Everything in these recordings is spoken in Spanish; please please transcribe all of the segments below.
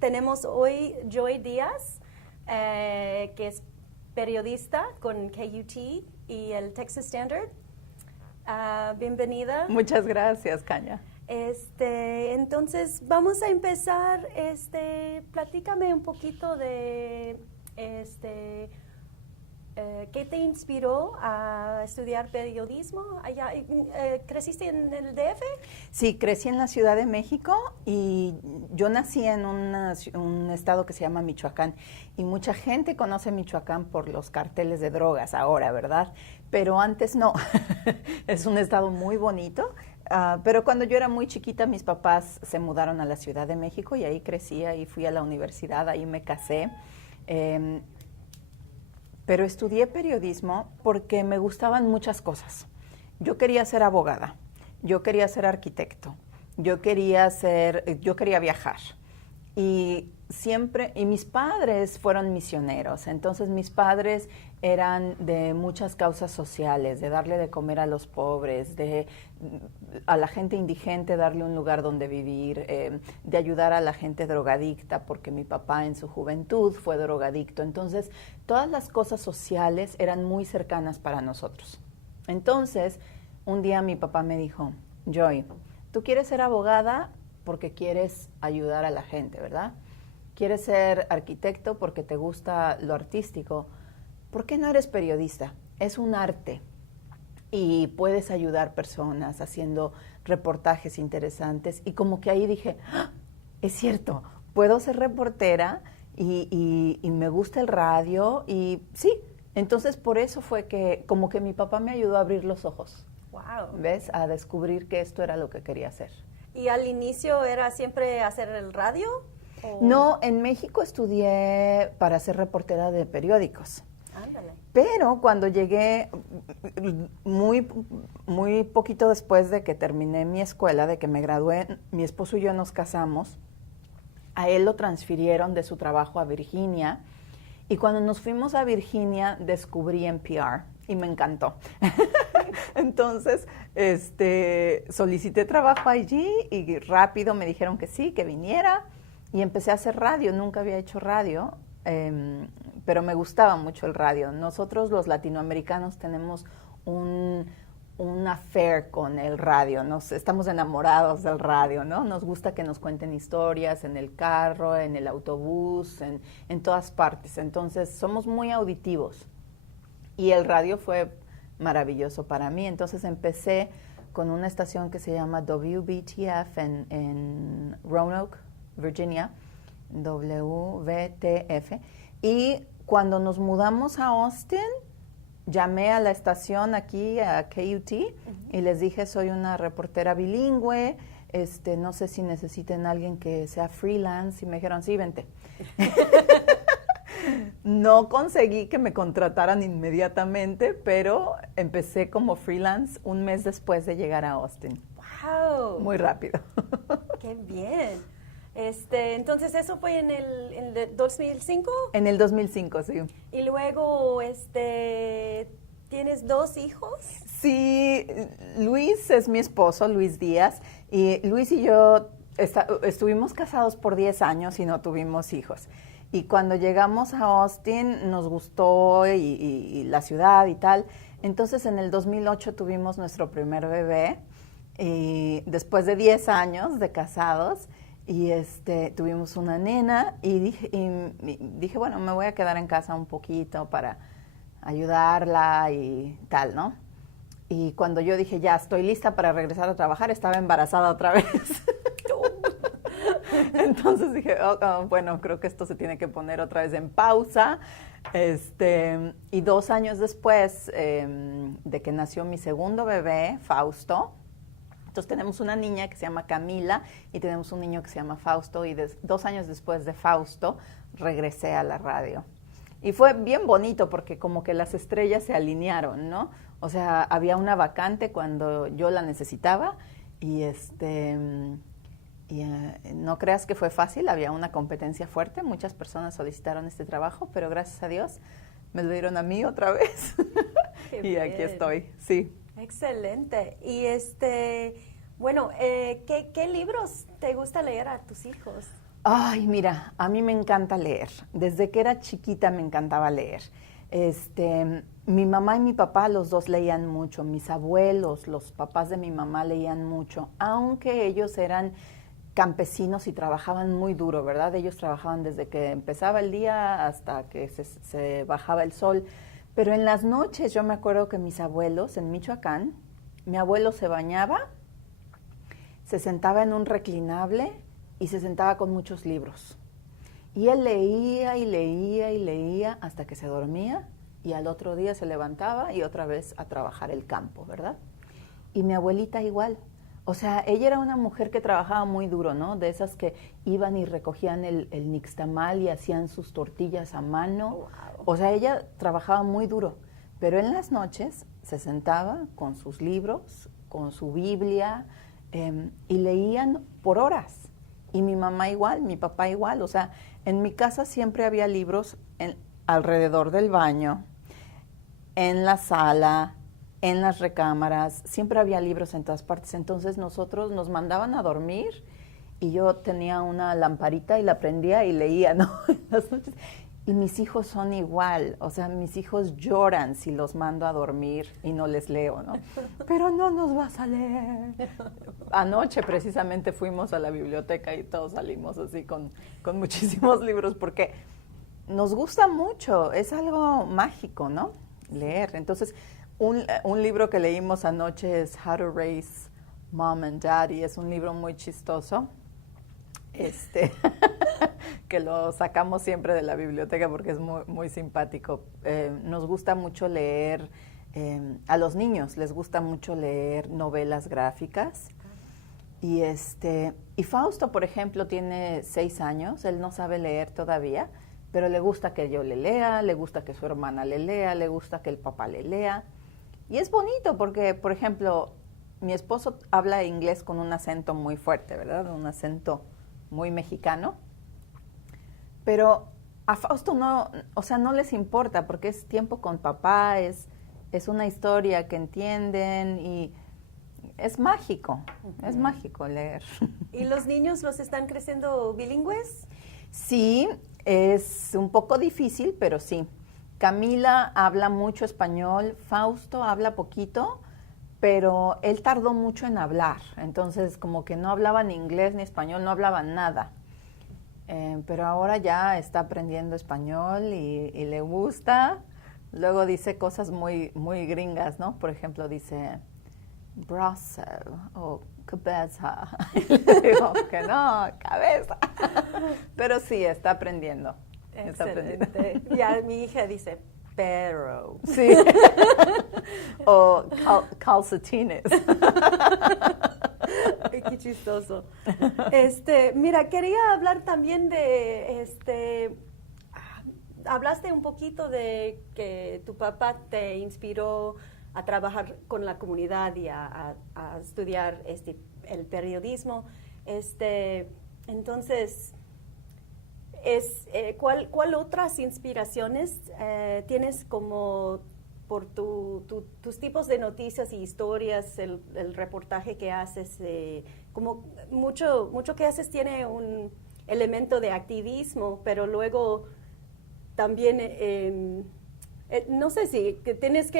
tenemos hoy Joy Díaz, que es periodista con KUT y el Texas Standard. Bienvenida. Muchas gracias, Caña. Entonces, vamos a empezar. Platícame un poquito de ¿qué te inspiró a estudiar periodismo? ¿Creciste en el DF? Sí, crecí en la Ciudad de México y yo nací en un estado que se llama Michoacán. Y mucha gente conoce Michoacán por los carteles de drogas ahora, ¿verdad? Pero antes no. Es un estado muy bonito. Pero cuando yo era muy chiquita, mis papás se mudaron a la Ciudad de México y ahí crecí, ahí fui a la universidad, ahí me casé. Pero estudié periodismo porque me gustaban muchas cosas. Yo quería ser abogada, yo quería ser arquitecto, yo quería viajar. Y mis padres fueron misioneros, entonces mis padres eran de muchas causas sociales, de darle de comer a los pobres, a la gente indigente darle un lugar donde vivir, de ayudar a la gente drogadicta, porque mi papá en su juventud fue drogadicto. Entonces, todas las cosas sociales eran muy cercanas para nosotros. Entonces, un día mi papá me dijo, Joy, tú quieres ser abogada porque quieres ayudar a la gente, ¿verdad? Quieres ser arquitecto porque te gusta lo artístico. ¿Por qué no eres periodista? Es un arte y puedes ayudar personas haciendo reportajes interesantes. Y como que ahí dije, ¡ah! Es cierto, puedo ser reportera y me gusta el radio y sí. Entonces por eso fue que como que mi papá me ayudó a abrir los ojos. Wow. ¿Ves? A descubrir que esto era lo que quería hacer. ¿Y al inicio era siempre hacer el radio? No, en México estudié para ser reportera de periódicos. Ándale. Pero cuando llegué, muy poquito después de que terminé mi escuela, de que me gradué, mi esposo y yo nos casamos, a él lo transfirieron de su trabajo a Virginia. Y cuando nos fuimos a Virginia, descubrí NPR y me encantó. Entonces, solicité trabajo allí y rápido me dijeron que sí, que viniera. Y empecé a hacer radio. Nunca había hecho radio, pero me gustaba mucho el radio. Nosotros los latinoamericanos tenemos un affair con el radio. Estamos enamorados del radio, ¿no? Nos gusta que nos cuenten historias en el carro, en el autobús, en todas partes. Entonces, somos muy auditivos. Y el radio fue maravilloso para mí. Entonces, empecé con una estación que se llama WBTF en Roanoke, Virginia, WBTF. Y cuando nos mudamos a Austin, llamé a la estación aquí, a KUT, y les dije, soy una reportera bilingüe, no sé si necesiten alguien que sea freelance, y me dijeron, sí, vente. No conseguí que me contrataran inmediatamente, pero empecé como freelance un mes después de llegar a Austin. ¡Wow! Muy rápido. ¡Qué bien! Entonces, ¿eso fue en el 2005? En el 2005, sí. Y luego, ¿tienes 2 hijos? Sí, Luis es mi esposo, Luis Díaz, y Luis y yo estuvimos casados por 10 años y no tuvimos hijos. Y cuando llegamos a Austin nos gustó y la ciudad y tal. Entonces en el 2008 tuvimos nuestro primer bebé, y después de 10 años de casados, y tuvimos una nena y dije, bueno, me voy a quedar en casa un poquito para ayudarla y tal, ¿no? Y cuando yo dije, ya estoy lista para regresar a trabajar, estaba embarazada otra vez. Entonces dije, bueno, creo que esto se tiene que poner otra vez en pausa. Y 2 años después de que nació mi segundo bebé, Fausto, entonces tenemos una niña que se llama Camila y tenemos un niño que se llama Fausto, y 2 años después de Fausto regresé a la radio. Y fue bien bonito porque como que las estrellas se alinearon, ¿no? O sea, había una vacante cuando yo la necesitaba y no creas que fue fácil, había una competencia fuerte, muchas personas solicitaron este trabajo, pero gracias a Dios me lo dieron a mí otra vez. Y bien. aquí estoy, sí. Excelente. Y bueno, ¿qué libros te gusta leer a tus hijos? Ay, mira, a mí me encanta leer. Desde que era chiquita me encantaba leer. Mi mamá y mi papá, los dos leían mucho. Mis abuelos, los papás de mi mamá leían mucho, aunque ellos eran campesinos y trabajaban muy duro, ¿verdad? Ellos trabajaban desde que empezaba el día hasta que se bajaba el sol. Pero en las noches yo me acuerdo que mis abuelos en Michoacán, mi abuelo se bañaba, se sentaba en un reclinable y se sentaba con muchos libros. Y él leía y leía y leía hasta que se dormía y al otro día se levantaba y otra vez a trabajar el campo, ¿verdad? Y mi abuelita igual. O sea, ella era una mujer que trabajaba muy duro, ¿no? De esas que iban y recogían el nixtamal y hacían sus tortillas a mano. Wow. O sea, ella trabajaba muy duro. Pero en las noches se sentaba con sus libros, con su Biblia, y leían por horas. Y mi mamá igual, mi papá igual. O sea, en mi casa siempre había libros alrededor del baño, en la sala, en las recámaras, siempre había libros en todas partes. Entonces nosotros nos mandaban a dormir y yo tenía una lamparita y la prendía y leía, ¿no? En las noches. Y mis hijos son igual, o sea, mis hijos lloran si los mando a dormir y no les leo, ¿no? Pero no nos vas a leer. Anoche precisamente fuimos a la biblioteca y todos salimos así con muchísimos libros porque nos gusta mucho, es algo mágico, ¿no? Leer. Entonces, un libro que leímos anoche es How to Raise Mom and Daddy, es un libro muy chistoso. Que lo sacamos siempre de la biblioteca porque es muy, muy simpático. Nos gusta mucho leer, a los niños les gusta mucho leer novelas gráficas. Y Fausto, por ejemplo, tiene 6 años, él no sabe leer todavía, pero le gusta que yo le lea, le gusta que su hermana le lea, le gusta que el papá le lea. Y es bonito porque, por ejemplo, mi esposo habla inglés con un acento muy fuerte, ¿verdad? Un acento muy mexicano, pero a Fausto no, o sea, no les importa porque es tiempo con papá, es una historia que entienden y es mágico leer. ¿Y los niños los están creciendo bilingües? Sí, es un poco difícil, pero sí. Camila habla mucho español, Fausto habla poquito, pero él tardó mucho en hablar, entonces como que no hablaba ni inglés ni español, no hablaba nada. Pero ahora ya está aprendiendo español y le gusta. Luego dice cosas muy, muy gringas, ¿no? Por ejemplo, dice Brussels o cabeza. Digo que no, cabeza. Pero sí, está aprendiendo. Está aprendiendo. Excelente. Ya mi hija dice pero. Sí. O calcetines. Qué chistoso. Mira, quería hablar también de, hablaste un poquito de que tu papá te inspiró a trabajar con la comunidad y a estudiar el periodismo. Entonces, ¿cuál otras inspiraciones tienes como por tus tipos de noticias y historias, el reportaje que haces? Como mucho que haces tiene un elemento de activismo, pero luego también, no sé si que tienes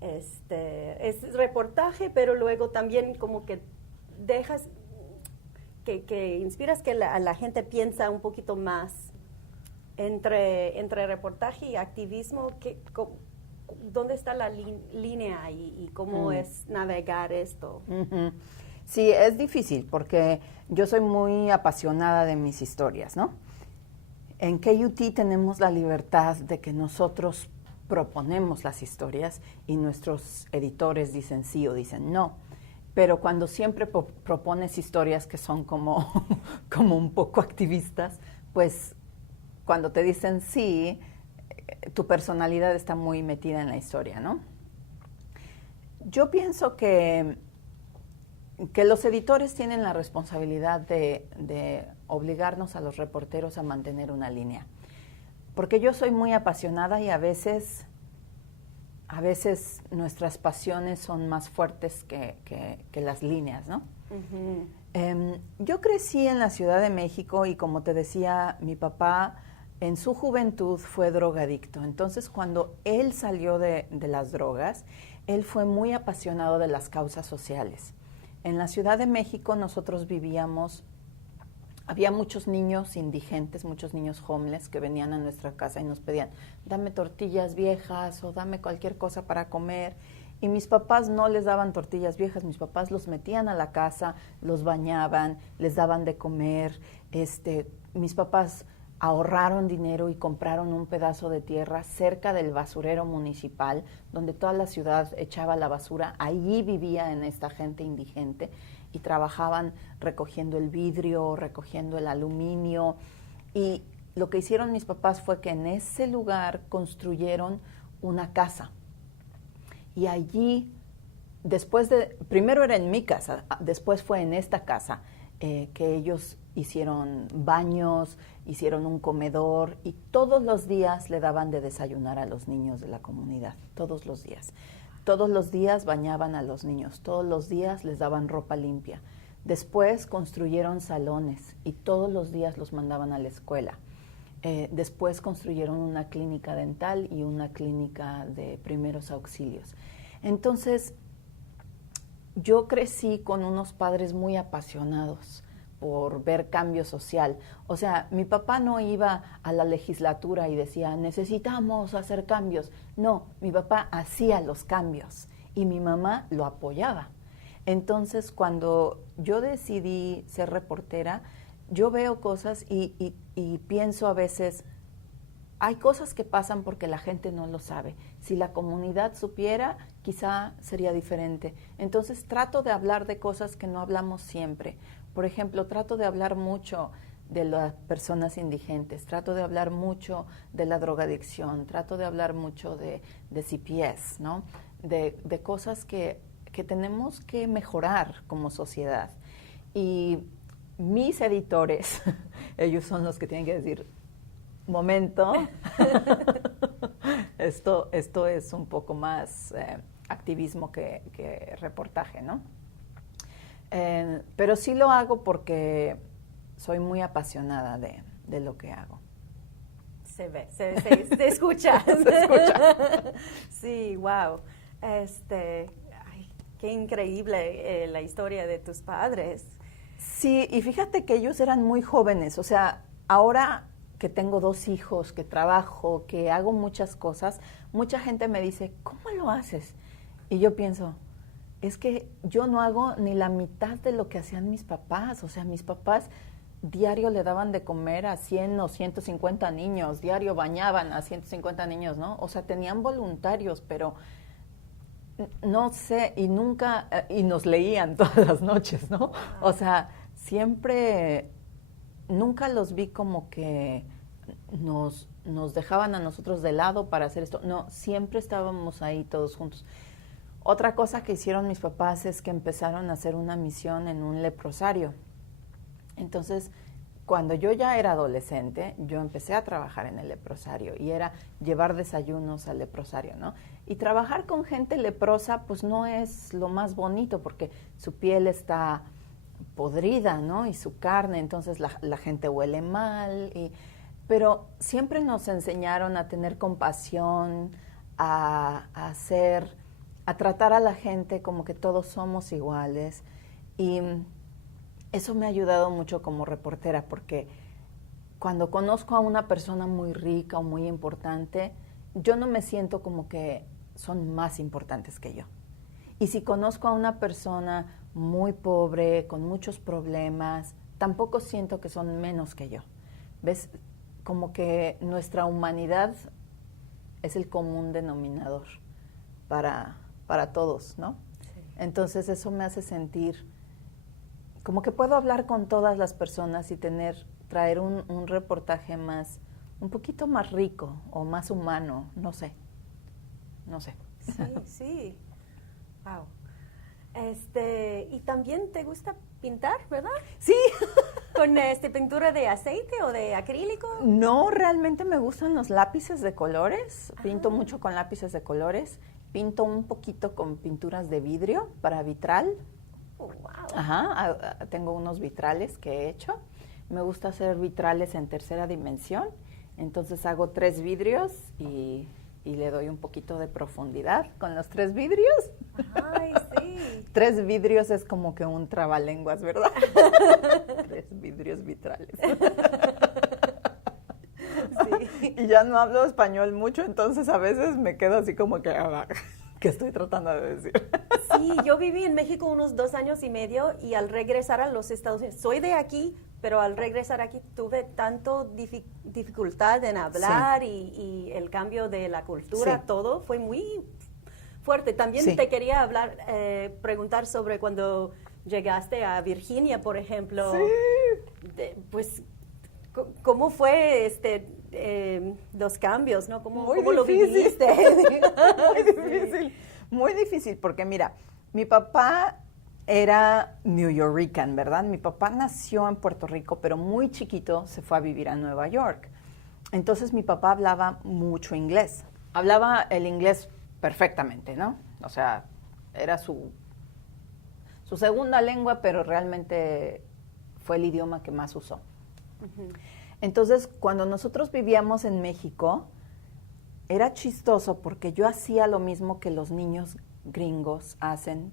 es reportaje, pero luego también como que dejas que inspiras que la gente piensa un poquito más entre reportaje y activismo. ¿Dónde está la línea y cómo es navegar esto? Uh-huh. Sí, es difícil porque yo soy muy apasionada de mis historias, ¿no? En KUT tenemos la libertad de que nosotros proponemos las historias y nuestros editores dicen sí o dicen no. Pero cuando siempre propones historias que son como un poco activistas, pues cuando te dicen sí, tu personalidad está muy metida en la historia, ¿no? Yo pienso que los editores tienen la responsabilidad de obligarnos a los reporteros a mantener una línea. Porque yo soy muy apasionada y a veces nuestras pasiones son más fuertes que las líneas, ¿no? Uh-huh. Yo crecí en la Ciudad de México y como te decía, mi papá en su juventud fue drogadicto. Entonces, cuando él salió de las drogas, él fue muy apasionado de las causas sociales. En la Ciudad de México nosotros vivíamos, había muchos niños indigentes, muchos niños homeless que venían a nuestra casa y nos pedían, dame tortillas viejas o dame cualquier cosa para comer. Y mis papás no les daban tortillas viejas, mis papás los metían a la casa, los bañaban, les daban de comer. Mis papás ahorraron dinero y compraron un pedazo de tierra cerca del basurero municipal, donde toda la ciudad echaba la basura. Allí vivía en esta gente indigente y trabajaban recogiendo el vidrio, recogiendo el aluminio. Y lo que hicieron mis papás fue que en ese lugar construyeron una casa. Y allí, primero era en mi casa, después fue en esta casa que ellos hicieron baños, hicieron un comedor y todos los días le daban de desayunar a los niños de la comunidad, todos los días. Todos los días bañaban a los niños, todos los días les daban ropa limpia. Después construyeron salones y todos los días los mandaban a la escuela. Después construyeron una clínica dental y una clínica de primeros auxilios. Entonces, yo crecí con unos padres muy apasionados por ver cambio social. O sea, mi papá no iba a la legislatura y decía, necesitamos hacer cambios. No, mi papá hacía los cambios y mi mamá lo apoyaba. Entonces, cuando yo decidí ser reportera, yo veo cosas y pienso a veces, hay cosas que pasan porque la gente no lo sabe. Si la comunidad supiera, quizá sería diferente. Entonces trato de hablar de cosas que no hablamos siempre. Por ejemplo, trato de hablar mucho de las personas indigentes, trato de hablar mucho de la drogadicción, trato de hablar mucho de CPS, ¿no? De cosas que tenemos que mejorar como sociedad. Y mis editores, ellos son los que tienen que decir, momento, esto es un poco más activismo que reportaje, ¿no? Pero sí lo hago porque soy muy apasionada de lo que hago. Se ve, se escucha. Se escucha. Sí, wow. Ay, qué increíble la historia de tus padres. Sí, y fíjate que ellos eran muy jóvenes, o sea, ahora que tengo 2 hijos, que trabajo, que hago muchas cosas, mucha gente me dice, ¿cómo lo haces? Y yo pienso, es que yo no hago ni la mitad de lo que hacían mis papás. O sea, mis papás diario le daban de comer a 100 o 150 niños, diario bañaban a 150 niños, ¿no? O sea, tenían voluntarios, pero no sé, y nunca, y nos leían todas las noches, ¿no? O sea, siempre, nunca los vi como que nos dejaban a nosotros de lado para hacer esto. No, siempre estábamos ahí todos juntos. Otra cosa que hicieron mis papás es que empezaron a hacer una misión en un leprosario. Entonces, cuando yo ya era adolescente, yo empecé a trabajar en el leprosario y era llevar desayunos al leprosario, ¿no? Y trabajar con gente leprosa, pues no es lo más bonito porque su piel está podrida, ¿no? Y su carne, entonces la gente huele mal. Pero siempre nos enseñaron a tener compasión, a tratar a la gente como que todos somos iguales. Y eso me ha ayudado mucho como reportera, porque cuando conozco a una persona muy rica o muy importante, yo no me siento como que son más importantes que yo. Y si conozco a una persona muy pobre, con muchos problemas, tampoco siento que son menos que yo. ¿Ves? Como que nuestra humanidad es el común denominador para todos, ¿no? Sí. Entonces eso me hace sentir como que puedo hablar con todas las personas y traer un reportaje un poquito más rico o más humano, no sé. Sí, sí. Wow. Y también te gusta pintar, ¿verdad? Sí. ¿Con pintura de aceite o de acrílico? No, realmente me gustan los lápices de colores. Pinto mucho con lápices de colores. Pinto un poquito con pinturas de vidrio para vitral. wow. Ajá, tengo unos vitrales que he hecho. Me gusta hacer vitrales en tercera dimensión. Entonces hago 3 vidrios y le doy un poquito de profundidad con los 3 vidrios. Ay, sí. 3 vidrios es como que un trabalenguas, ¿verdad? 3 vidrios vitrales. Sí. Y ya no hablo español mucho, entonces a veces me quedo así como que, ¿qué estoy tratando de decir? Sí, yo viví en México unos 2 años y medio y al regresar a los Estados Unidos, soy de aquí, pero al regresar aquí tuve tanto dificultad en hablar, sí, y el cambio de la cultura, sí, todo fue muy fuerte. También sí, te quería preguntar sobre cuando llegaste a Virginia, por ejemplo. Sí. Pues, ¿cómo fue los cambios, no? ¿Cómo lo viviste? Muy difícil, muy difícil, porque mira, mi papá era New Yorker, ¿verdad? Mi papá nació en Puerto Rico, pero muy chiquito se fue a vivir a Nueva York. Entonces mi papá hablaba mucho inglés. Hablaba el inglés perfectamente, ¿no? O sea, era su segunda lengua, pero realmente fue el idioma que más usó. Uh-huh. Entonces, cuando nosotros vivíamos en México, era chistoso porque yo hacía lo mismo que los niños gringos hacen,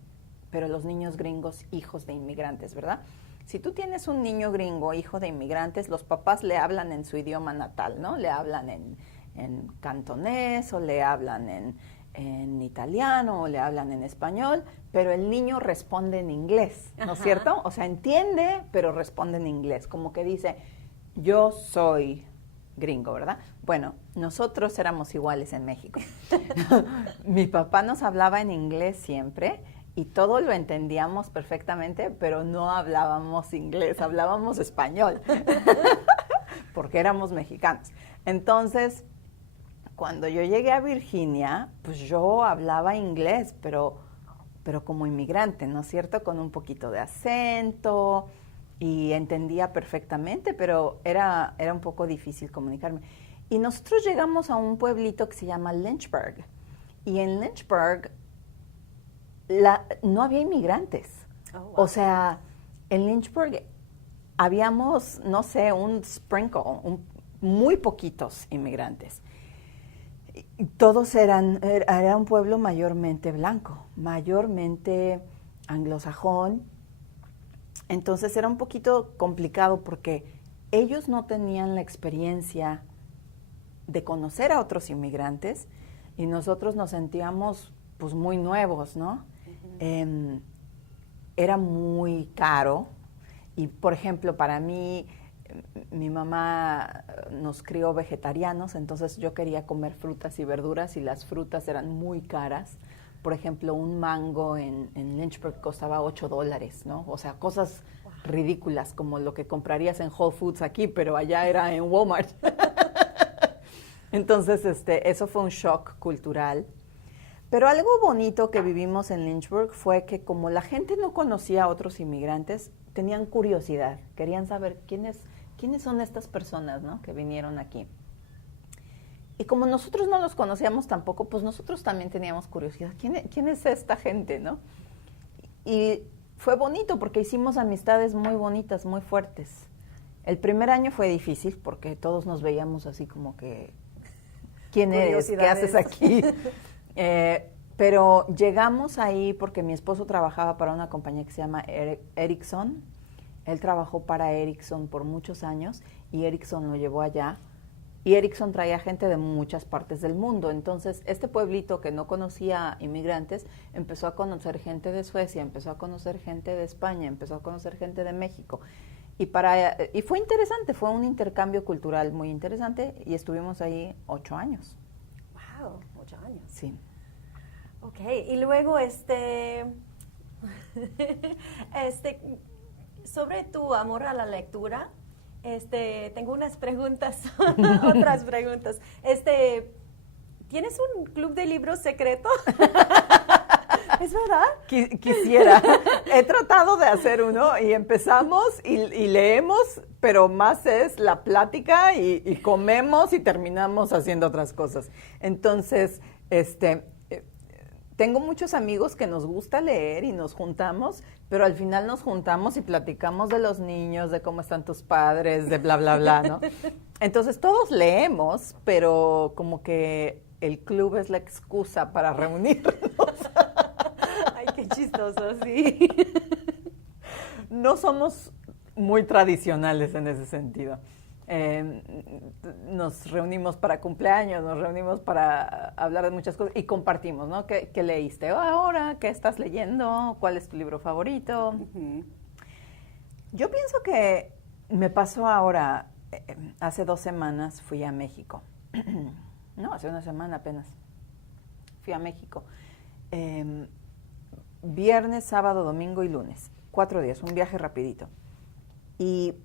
pero los niños gringos hijos de inmigrantes, ¿verdad? Si tú tienes un niño gringo hijo de inmigrantes, los papás le hablan en su idioma natal, ¿no? Le hablan en cantonés o le hablan en italiano o le hablan en español, pero el niño responde en inglés, ¿no es cierto? O sea, entiende, pero responde en inglés, como que dice, yo soy gringo, ¿verdad? Bueno, nosotros éramos iguales en México. Mi papá nos hablaba en inglés siempre y todo lo entendíamos perfectamente, pero no hablábamos inglés, hablábamos español, porque éramos mexicanos. Entonces, cuando yo llegué a Virginia, pues yo hablaba inglés, pero como inmigrante, ¿no es cierto? Con un poquito de acento y entendía perfectamente, pero era un poco difícil comunicarme. Y nosotros llegamos a un pueblito que se llama Lynchburg. Y en Lynchburg no había inmigrantes. Oh, wow. O sea, en Lynchburg habíamos, no sé, un sprinkle, muy poquitos inmigrantes. Y todos era un pueblo mayormente blanco, mayormente anglosajón. Entonces era un poquito complicado porque ellos no tenían la experiencia de conocer a otros inmigrantes y nosotros nos sentíamos pues muy nuevos, ¿no? Uh-huh. Era muy caro y, por ejemplo, para mí, mi mamá nos crió vegetarianos, entonces yo quería comer frutas y verduras y las frutas eran muy caras. Por ejemplo, un mango en Lynchburg costaba $8, ¿no? O sea, cosas ridículas como lo que comprarías en Whole Foods aquí, pero allá era en Walmart. Entonces, eso fue un shock cultural. Pero algo bonito que vivimos en Lynchburg fue que como la gente no conocía a otros inmigrantes, tenían curiosidad, querían saber quiénes son estas personas, ¿no? Que vinieron aquí. Y como nosotros no los conocíamos tampoco, pues nosotros también teníamos curiosidad. ¿Quién es esta gente, no? Y fue bonito porque hicimos amistades muy bonitas, muy fuertes. El primer año fue difícil porque todos nos veíamos así como que, ¿quién eres? ¿Qué haces aquí? Pero llegamos ahí porque mi esposo trabajaba para una compañía que se llama Ericsson. Él trabajó para Ericsson por muchos años y Ericsson lo llevó allá. Y Ericsson traía gente de muchas partes del mundo. Entonces, este pueblito que no conocía inmigrantes, empezó a conocer gente de Suecia, empezó a conocer gente de España, empezó a conocer gente de México. Y fue interesante, fue un intercambio cultural muy interesante y estuvimos ahí 8 años. Wow, 8 años. Sí. Ok, y luego sobre tu amor a la lectura, tengo unas preguntas, otras preguntas. ¿Tienes un club de libros secreto? ¿Es verdad? Quisiera. He tratado de hacer uno y empezamos y leemos, pero más es la plática y comemos y terminamos haciendo otras cosas. Entonces, tengo muchos amigos que nos gusta leer y nos juntamos, pero al final nos juntamos y platicamos de los niños, de cómo están tus padres, de bla, bla, bla, ¿no? Entonces todos leemos, pero como que el club es la excusa para reunirnos. Ay, qué chistoso, sí. No somos muy tradicionales en ese sentido. Nos reunimos para cumpleaños, nos reunimos para hablar de muchas cosas y compartimos, ¿no? ¿Qué leíste ahora? ¿Qué estás leyendo? ¿Cuál es tu libro favorito? Ujú. Yo pienso que me pasó ahora, hace 2 semanas fui a México. No, hace una semana apenas. Fui a México. Viernes, sábado, domingo y lunes. 4 días, un viaje rapidito. Y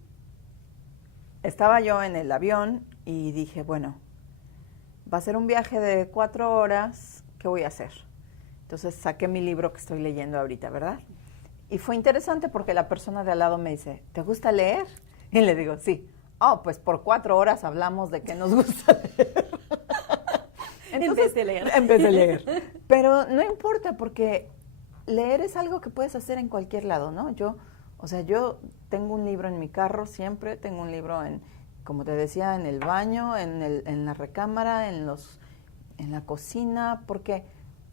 estaba yo en el avión y dije, bueno, va a ser un viaje de 4 horas, ¿qué voy a hacer? Entonces saqué mi libro que estoy leyendo ahorita, ¿verdad? Y fue interesante porque la persona de al lado me dice, ¿te gusta leer? Y le digo, sí. Oh, pues por 4 horas hablamos de qué nos gusta leer. Entonces, En vez de leer. En vez de leer. Pero no importa porque leer es algo que puedes hacer en cualquier lado, ¿no? Yo tengo un libro en mi carro siempre, tengo un libro como te decía, en el baño, en la recámara, en la cocina, porque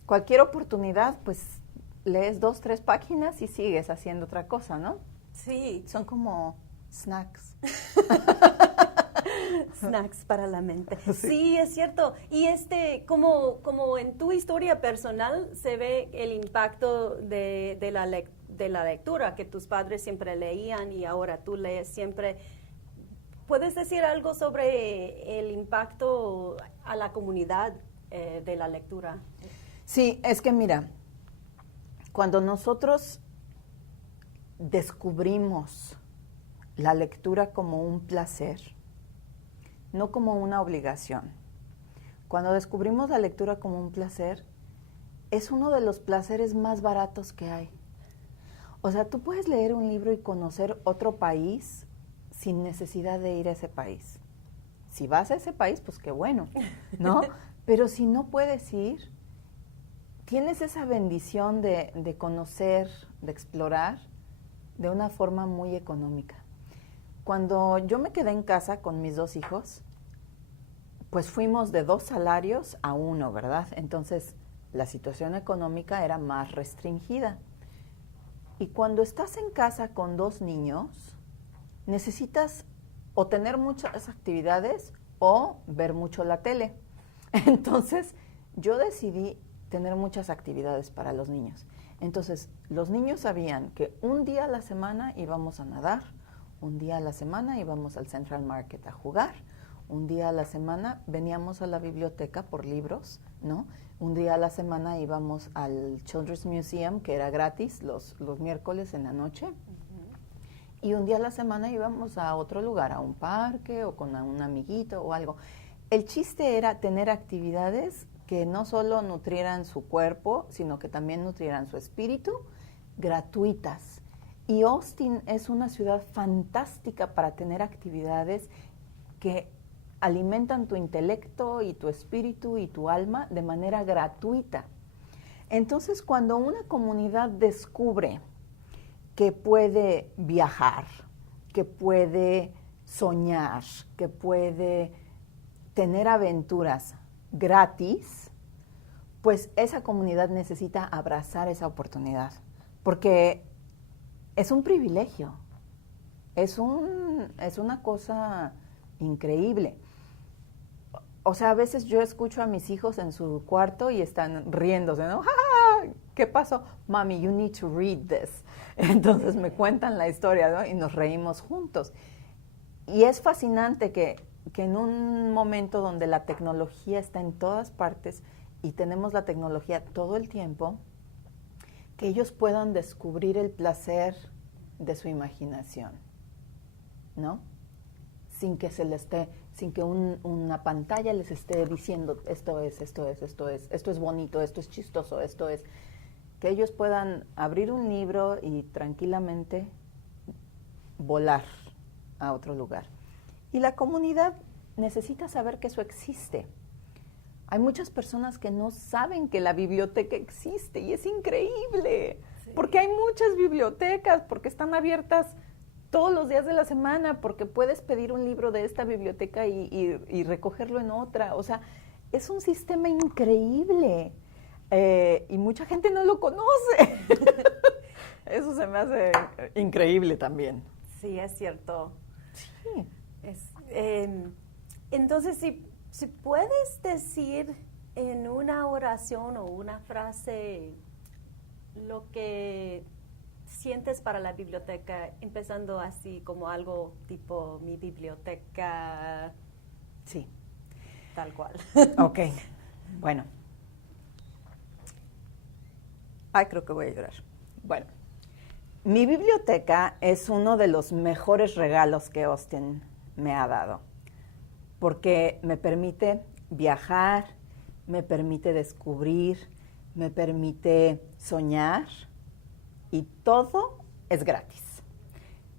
cualquier oportunidad, pues lees 2, 3 páginas y sigues haciendo otra cosa, ¿no? Sí. Son como snacks. Snacks para la mente. Sí. Sí, es cierto. Y como en tu historia personal se ve el impacto de la lectura, que tus padres siempre leían y ahora tú lees siempre. ¿Puedes decir algo sobre el impacto a la comunidad de la lectura? Sí, es que mira, cuando nosotros descubrimos la lectura como un placer, no como una obligación. Cuando descubrimos la lectura como un placer, es uno de los placeres más baratos que hay. O sea, tú puedes leer un libro y conocer otro país sin necesidad de ir a ese país. Si vas a ese país, pues qué bueno, ¿no? Pero si no puedes ir, tienes esa bendición de conocer, de explorar de una forma muy económica. Cuando yo me quedé en casa con mis 2 hijos, pues fuimos de 2 salarios a 1, ¿verdad? Entonces, la situación económica era más restringida. Y cuando estás en casa con 2 niños, necesitas o tener muchas actividades o ver mucho la tele. Entonces, yo decidí tener muchas actividades para los niños. Entonces, los niños sabían que un día a la semana íbamos a nadar, un día a la semana íbamos al Central Market a jugar, un día a la semana veníamos a la biblioteca por libros, ¿no? Un día a la semana íbamos al Children's Museum, que era gratis los miércoles en la noche. Y un día a la semana íbamos a otro lugar, a un parque o con un amiguito o algo. El chiste era tener actividades que no solo nutrieran su cuerpo, sino que también nutrieran su espíritu, gratuitas. Y Austin es una ciudad fantástica para tener actividades que alimentan tu intelecto y tu espíritu y tu alma de manera gratuita. Entonces, cuando una comunidad descubre que puede viajar, que puede soñar, que puede tener aventuras gratis, pues esa comunidad necesita abrazar esa oportunidad, porque es un privilegio, es una cosa increíble. O sea, a veces yo escucho a mis hijos en su cuarto y están riéndose, ¿no? ¡Ah! ¿Qué pasó? Mami, you need to read this. Entonces me cuentan la historia, ¿no? Y nos reímos juntos. Y es fascinante que en un momento donde la tecnología está en todas partes y tenemos la tecnología todo el tiempo, que ellos puedan descubrir el placer de su imaginación, ¿no? Sin que una pantalla les esté diciendo esto es bonito, esto es chistoso, esto es, que ellos puedan abrir un libro y tranquilamente volar a otro lugar. Y la comunidad necesita saber que eso existe. Hay muchas personas que no saben que la biblioteca existe y es increíble, Sí. porque hay muchas bibliotecas, porque están abiertas todos los días de la semana, porque puedes pedir un libro de esta biblioteca y recogerlo en otra. O sea, es un sistema increíble y mucha gente no lo conoce. Eso se me hace increíble también. Sí, es cierto. Sí. Entonces, si puedes decir en una oración o una frase lo que sientes para la biblioteca, empezando así como algo tipo mi biblioteca, Sí. tal cual. Ok, bueno. Ay, creo que voy a llorar. Bueno, mi biblioteca es uno de los mejores regalos que Austin me ha dado, porque me permite viajar, me permite descubrir, me permite soñar y todo es gratis.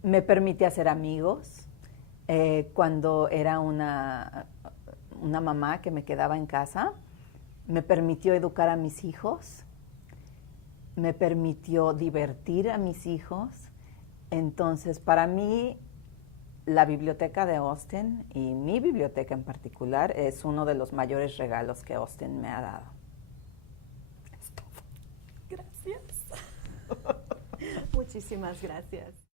Me permite hacer amigos. Cuando era una mamá que me quedaba en casa, me permitió educar a mis hijos, me permitió divertir a mis hijos. Entonces, para mí, la biblioteca de Austin y mi biblioteca en particular es uno de los mayores regalos que Austin me ha dado. Gracias. Muchísimas gracias.